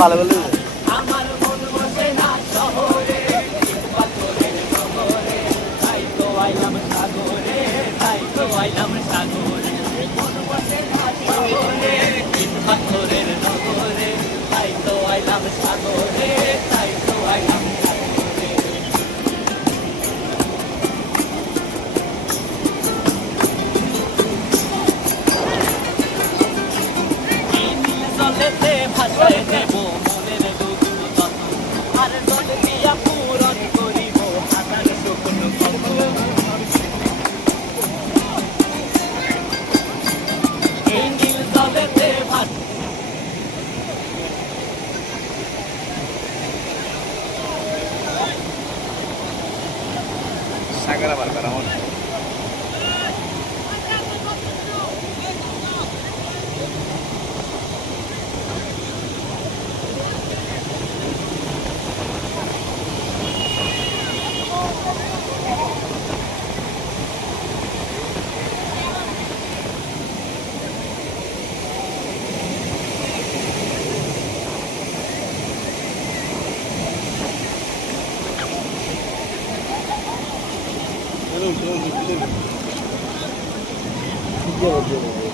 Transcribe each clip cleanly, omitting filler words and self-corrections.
ভালো বলে আমার মন বসে না শহরে, পাথরের নগরে, তাই তো আইলাম সাগরে, তাই তো আইলাম সাগরে। মন বসে না শহরে, পাথরের নগরে, তাই তো আইলাম সাগরে, তাই তো আইলাম সাগরে। এই নীল জলেতে ভাসায় দেব মনের দুগুলো যত্ন, আর জল দিয়া পূরণ করিব হাজার শুকনো স্বপ্ন। এই নীল জলেতে সাগর আবার করা আমার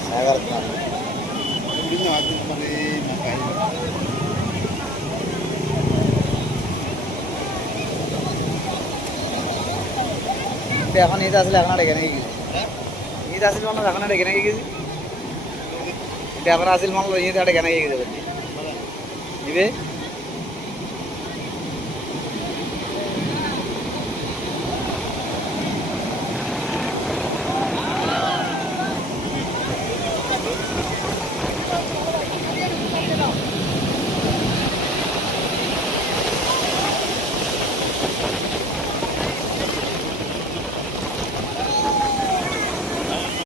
সাগর এখন ঈদ আসলে এখন আর এখানে গেছি ঈদ আসলে মানুষ এখন আর এখানে গেছি এখন আসিল মানুষ ঈদ আর এখানে গেছে নিবে